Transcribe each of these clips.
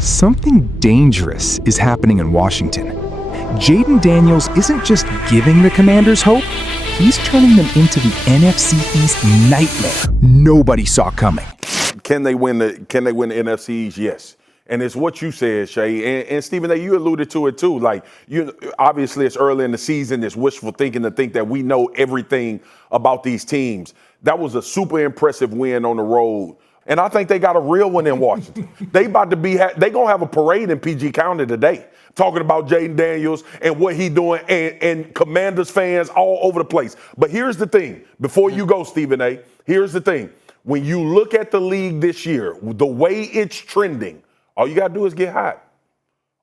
Something dangerous is happening in Washington. Jayden Daniels isn't just giving the Commanders hope, he's turning them into the NFC East nightmare nobody saw coming. Can they win the NFC East? Yes. And it's what you said, Shay. And Stephen A., you alluded to it too. Like, obviously it's early in the season, it's wishful thinking to think that we know everything about these teams. That was a super impressive win on the road. And I think they got a real one in Washington. They gonna have a parade in PG County today, talking about Jayden Daniels and what he doing, and Commanders fans all over the place. But here's the thing, before you go, Stephen A., here's the thing. When you look at the league this year, the way it's trending, all you gotta do is get hot.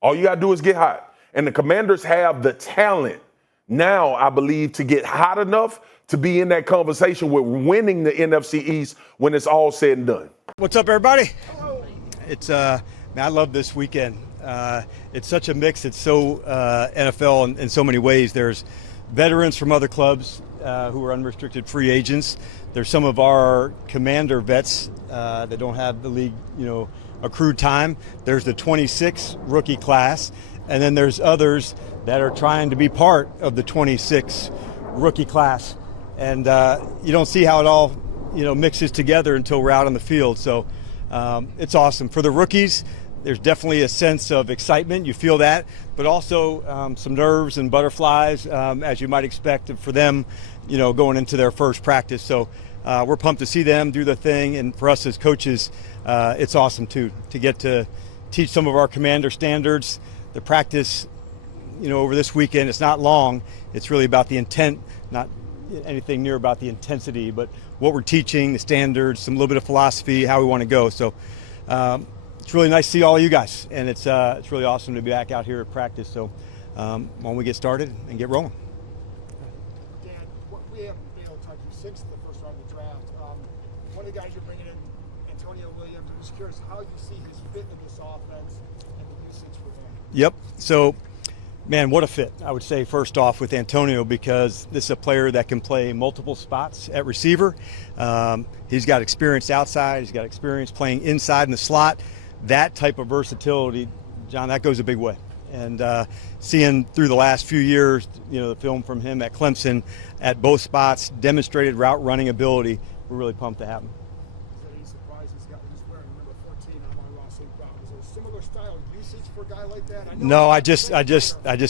All you gotta do is get hot. And the Commanders have the talent now, I believe, to get hot enough to be in that conversation with winning the NFC East when it's all said and done. What's up, everybody? It's man, I love this weekend. It's such a mix. It's so NFL in so many ways. There's veterans from other clubs who are unrestricted free agents. There's some of our Commander vets that don't have the league, accrued time. There's the 26 rookie class, and then there's others that are trying to be part of the 26 rookie class. And you don't see how it all, mixes together until we're out on the field. So it's awesome. For the rookies, there's definitely a sense of excitement. You feel that, but also some nerves and butterflies, as you might expect for them, going into their first practice. So we're pumped to see them do their thing. And for us as coaches, it's awesome too, to get to teach some of our Commander standards. The practice, over this weekend, it's not long. It's really about the intent, not anything near about the intensity, but what we're teaching, the standards, some little bit of philosophy, how we want to go. So it's really nice to see all you guys, and it's really awesome to be back out here at practice. So why don't we get started and get rolling? Dan, we haven't been able to talk to you since the first round of the draft. One of the guys you're bringing in, Antonio Williams. I'm just curious how you see his fit in this offense and the usage for him. Yep. So, man, what a fit, I would say, first off, with Antonio, because this is a player that can play multiple spots at receiver. He's got experience outside. He's got experience playing inside in the slot. That type of versatility, John, that goes a big way. And seeing through the last few years, the film from him at Clemson at both spots, demonstrated route running ability, we're really pumped to have him. He's surprised he's wearing number 14 on Ross St. Brown. Is there a similar style usage for a guy like that? No, I just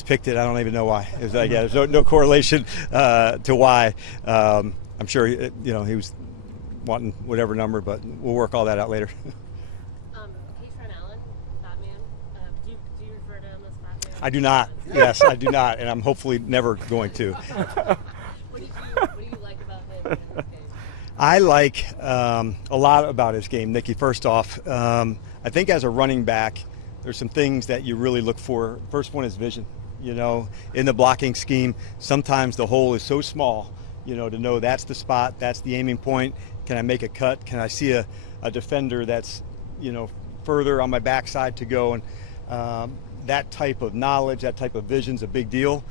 picked it. I don't even know why. It was like, there's no correlation to why. I'm sure he was wanting whatever number, but we'll work all that out later. Do you refer to him as Batman? I do not. Yes, I do not, and I'm hopefully never going to. What do you like about him in his game? I like a lot about his game, Nicky. First off, I think as a running back, there's some things that you really look for. First one is vision. In the blocking scheme, sometimes the hole is so small, to know that's the spot, that's the aiming point. Can I make a cut? Can I see a defender that's, further on my backside to go? And that type of knowledge, that type of vision is a big deal.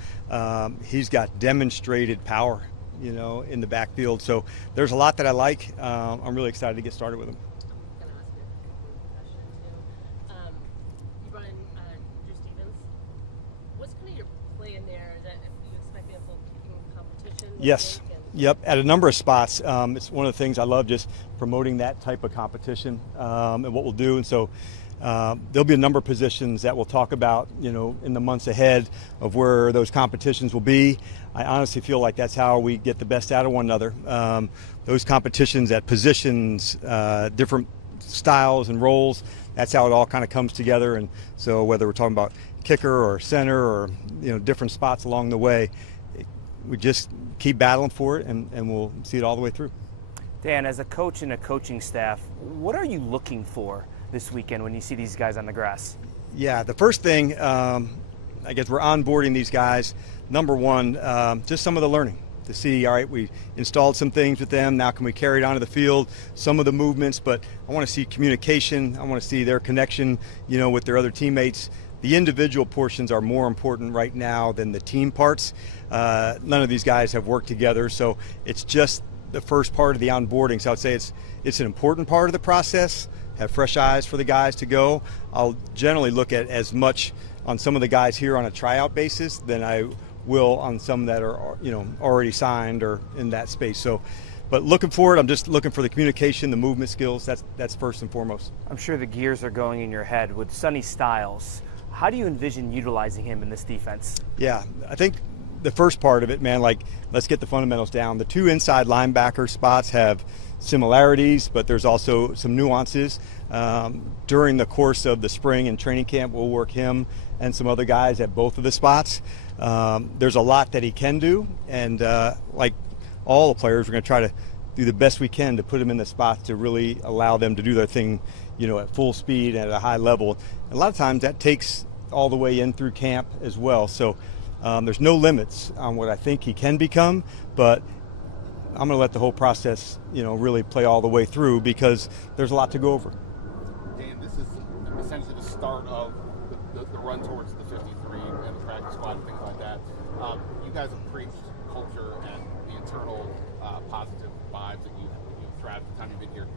He's got demonstrated power, in the backfield. So there's a lot that I like. I'm really excited to get started with him. I'm going to ask you a question too. You brought in Drew Stevens. What's kind of your plan there? That if you expect a full kicking competition? Yes. Yep. At a number of spots. It's one of the things I love, just promoting that type of competition and what we'll do. And so there'll be a number of positions that we'll talk about, in the months ahead of where those competitions will be. I honestly feel like that's how we get the best out of one another. Those competitions at positions, different styles and roles, that's how it all kind of comes together. And so whether we're talking about kicker or center or, different spots along the way, we just keep battling for it and we'll see it all the way through. Dan, as a coach and a coaching staff, what are you looking for this weekend when you see these guys on the grass? Yeah, the first thing, I guess we're onboarding these guys. Number one, just some of the learning to see, all right, we installed some things with them. Now can we carry it onto the field? Some of the movements, but I want to see communication. I want to see their connection, with their other teammates. The individual portions are more important right now than the team parts. None of these guys have worked together, so it's just the first part of the onboarding. So I'd say it's an important part of the process, have fresh eyes for the guys to go. I'll generally look at as much on some of the guys here on a tryout basis than I will on some that are, you know, already signed or in that space. So, but looking forward, I'm just looking for the communication, the movement skills. That's first and foremost. I'm sure the gears are going in your head with Sonny Styles. How do you envision utilizing him in this defense? Yeah, I think the first part of it, man, like, let's get the fundamentals down. The two inside linebacker spots have similarities, but there's also some nuances. During the course of the spring and training camp, we'll work him and some other guys at both of the spots. There's a lot that he can do, and like all the players, we're going to try to do the best we can to put him in the spots to really allow them to do their thing, you know, at full speed and at a high level. And a lot of times that takes all the way in through camp as well. So there's no limits on what I think he can become, but I'm going to let the whole process, you know, really play all the way through because there's a lot to go over. Dan, this is essentially the start of the run towards the 53 and the practice squad and things like that. You guys have preached culture and the internal positive vibes that you've throughout the time you've been here.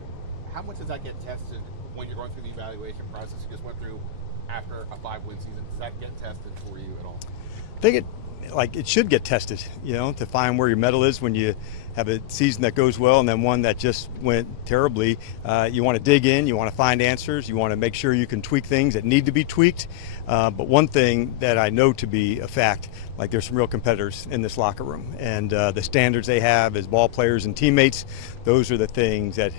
How much does that get tested when you're going through the evaluation process you just went through after a 5-win season? Does that get tested for you at all? I think it should get tested, you know, to find where your mettle is when you have a season that goes well and then one that just went terribly. You want to dig in, you want to find answers, you want to make sure you can tweak things that need to be tweaked. But one thing that I know to be a fact, like there's some real competitors in this locker room, and the standards they have as ball players and teammates, those are the things that,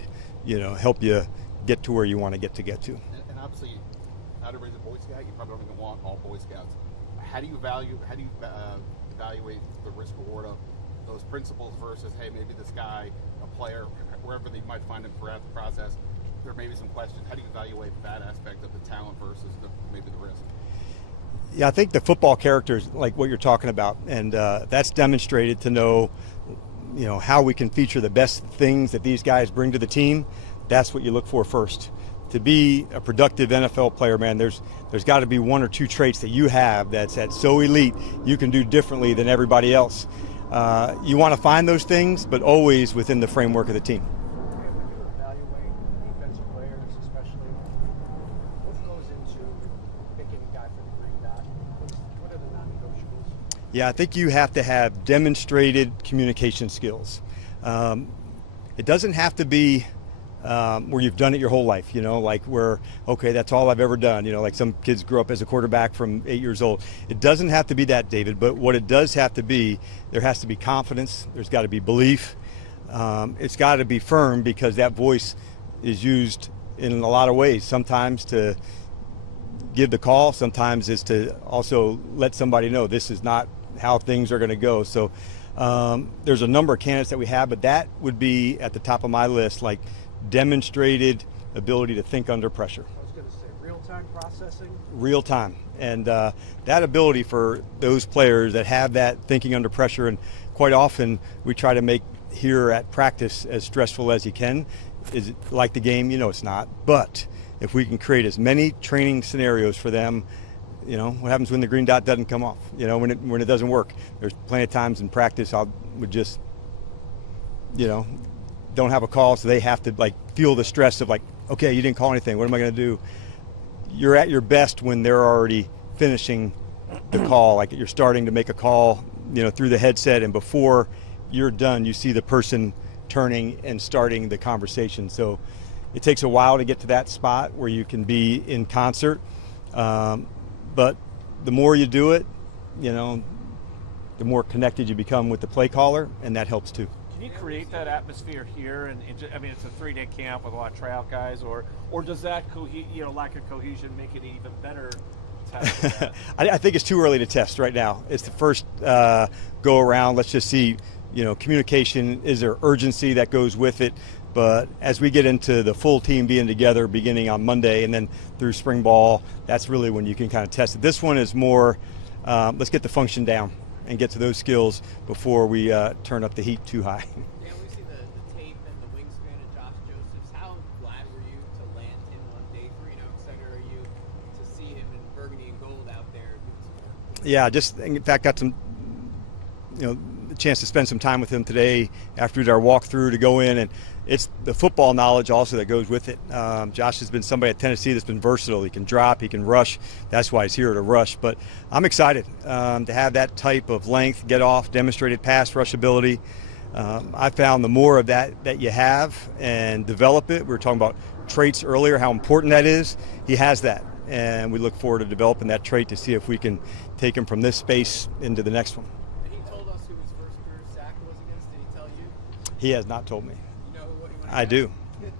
you know, help you get to where you want to get to. And obviously, not everybody's a Boy Scout. You probably don't even want all Boy Scouts. How do you evaluate the risk reward of those principles versus, hey, maybe this guy, a player, wherever they might find him throughout the process, there may be some questions. How do you evaluate that aspect of the talent versus maybe the risk? Yeah, I think the football character is like what you're talking about, and that's demonstrated to know, you know, how we can feature the best things that these guys bring to the team. That's what you look for first. To be a productive NFL player, man, there's got to be one or two traits that you have that's so elite you can do differently than everybody else. You want to find those things, but always within the framework of the team. When you evaluate defensive players, especially, what goes into picking a guy for the green dot? What are the non-negotiables? Yeah, I think you have to have demonstrated communication skills. It doesn't have to be where you've done it your whole life, you know, like where, okay, that's all I've ever done. You know, like some kids grew up as a quarterback from 8 years old. It doesn't have to be that, David, but what it does have to be, there has to be confidence. There's got to be belief. It's got to be firm because that voice is used in a lot of ways. Sometimes to give the call, sometimes is to also let somebody know this is not how things are going to go. So there's a number of candidates that we have, but that would be at the top of my list, like demonstrated ability to think under pressure. I was going to say real-time processing. Real time. And that ability for those players that have that thinking under pressure, and quite often we try to make here at practice as stressful as you can. Is it like the game? You know it's not. But if we can create as many training scenarios for them, you know, what happens when the green dot doesn't come off? You know, when it doesn't work. There's plenty of times in practice I would just, you know, don't have a call, so they have to like feel the stress of like, okay, you didn't call anything. What am I going to do? You're at your best when they're already finishing the call, like you're starting to make a call, you know, through the headset, and before you're done, you see the person turning and starting the conversation. So it takes a while to get to that spot where you can be in concert, but the more you do it, you know, the more connected you become with the play caller, and that helps too. Can you create that atmosphere here? And I mean, it's a 3-day camp with a lot of tryout guys, or does that lack of cohesion make it even better? I think it's too early to test right now. It's the first go around. Let's just see, you know, communication. Is there urgency that goes with it? But as we get into the full team being together beginning on Monday and then through spring ball, that's really when you can kind of test it. This one is more, let's get the function down and get to those skills before we turn up the heat too high. Yeah, we see the tape and the wingspan of Josh Josephs. How glad were you to land him on day 3? How excited are you to see him in burgundy and gold out there doing some work? Yeah, just in fact got some the chance to spend some time with him today after we did our walkthrough to go in, and it's the football knowledge also that goes with it. Josh has been somebody at Tennessee that's been versatile. He can drop, he can rush. That's why he's here to rush. But I'm excited to have that type of length, get off, demonstrated pass rush ability. I found the more of that you have and develop it. We were talking about traits earlier, how important that is. He has that, and we look forward to developing that trait to see if we can take him from this space into the next one. He told us who his first career sack was against. Did he tell you? He has not told me. You know what he went I do. Hey,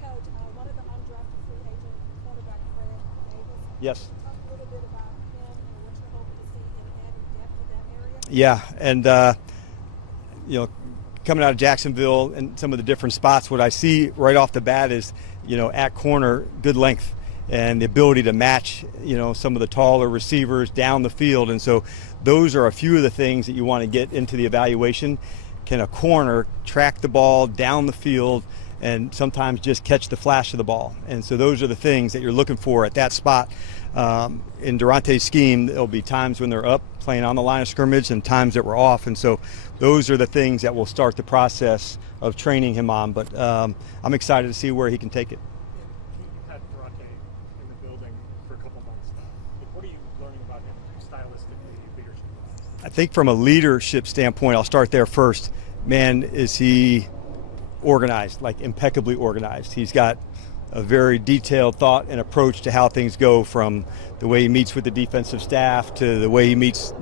Coach, one of the undrafted free agent quarterback, Fred Davis. Yes. Talk a little bit about him and what you're hoping to see in adding depth to that area. Yeah, and coming out of Jacksonville and some of the different spots, what I see right off the bat is, at corner, good length and the ability to match, some of the taller receivers down the field. And so those are a few of the things that you want to get into the evaluation. Can a corner track the ball down the field and sometimes just catch the flash of the ball? And so those are the things that you're looking for at that spot. In Durante's scheme, there'll be times when they're up playing on the line of scrimmage and times that we're off. And so those are the things that will start the process of training him on. But I'm excited to see where he can take it. You've had Durante in the building for a couple months now. What are you learning about him stylistically, leadership? I think from a leadership standpoint, I'll start there first. Man, is he organized, like impeccably organized. He's got a very detailed thought and approach to how things go, from the way he meets with the defensive staff to the way he meets,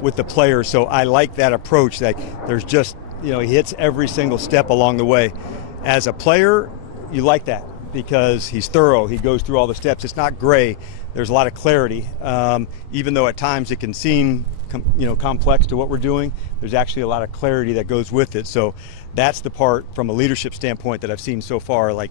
with the players. So I like that approach, that there's just, he hits every single step along the way. As a player, you like that because he's thorough. He goes through all the steps. It's not gray. There's a lot of clarity. Even though at times it can seem complex to what we're doing, there's actually a lot of clarity that goes with it. So that's the part from a leadership standpoint that I've seen so far, like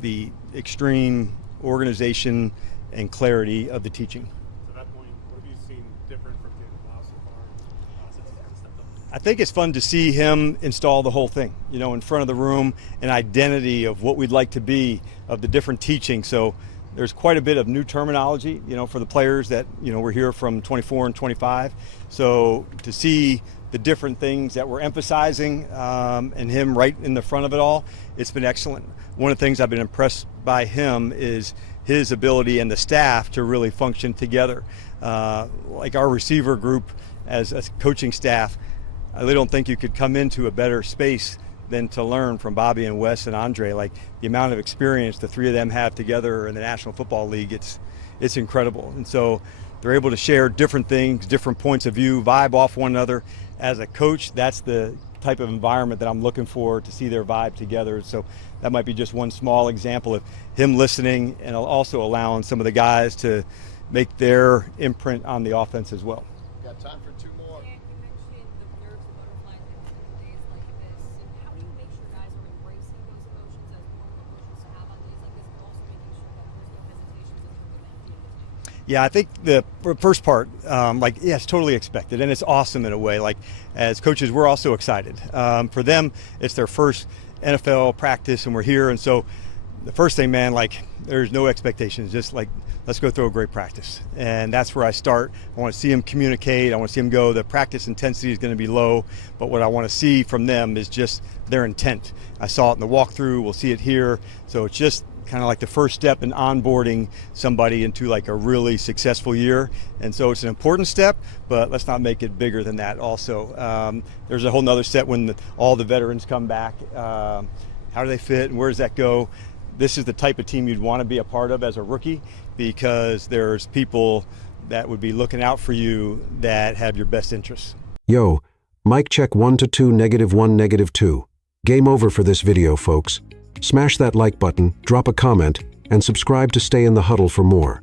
the extreme organization and clarity of the teaching. To that point, what have you seen different from Jayden Daniels so far since he's stepped up? I think it's fun to see him install the whole thing, in front of the room, an identity of what we'd like to be, of the different teaching. So there's quite a bit of new terminology, for the players that, we're here from 24 and 25. So to see the different things that we're emphasizing and him right in the front of it all, it's been excellent. One of the things I've been impressed by him is his ability and the staff to really function together. Like our receiver group as a coaching staff, I really don't think you could come into a better space than to learn from Bobby and Wes and Andre. Like the amount of experience the three of them have together in the National Football League, it's incredible. And so they're able to share different things, different points of view, vibe off one another. As a coach, that's the type of environment that I'm looking for, to see their vibe together. So that might be just one small example of him listening and also allowing some of the guys to make their imprint on the offense as well. Got time for two more. You mentioned the nerves and butterflies that come in days like this. And how do you make sure guys are embracing those emotions as normal emotions to have on days like this, but also making sure that there's no hesitations in terms of that? Yeah, I think the first part, it's totally expected, and it's awesome in a way. Like, as coaches, we're also excited. For them, it's their first NFL practice, and we're here, and so the first thing, man, there's no expectations, just let's go throw a great practice. And that's where I start. I want to see them communicate. I want to see them go. The practice intensity is going to be low, but what I want to see from them is just their intent. I saw it in the walkthrough. We'll see it here. So it's just kind of like the first step in onboarding somebody into a really successful year. And so it's an important step, but let's not make it bigger than that also. There's a whole nother step when all the veterans come back. How do they fit and where does that go? This is the type of team you'd want to be a part of as a rookie, because there's people that would be looking out for you that have your best interests. Yo, mic check 1 to 2, -1, -2. Game over for this video, folks. Smash that like button, drop a comment, and subscribe to stay in the huddle for more.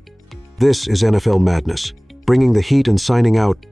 This is NFL Madness, bringing the heat and signing out.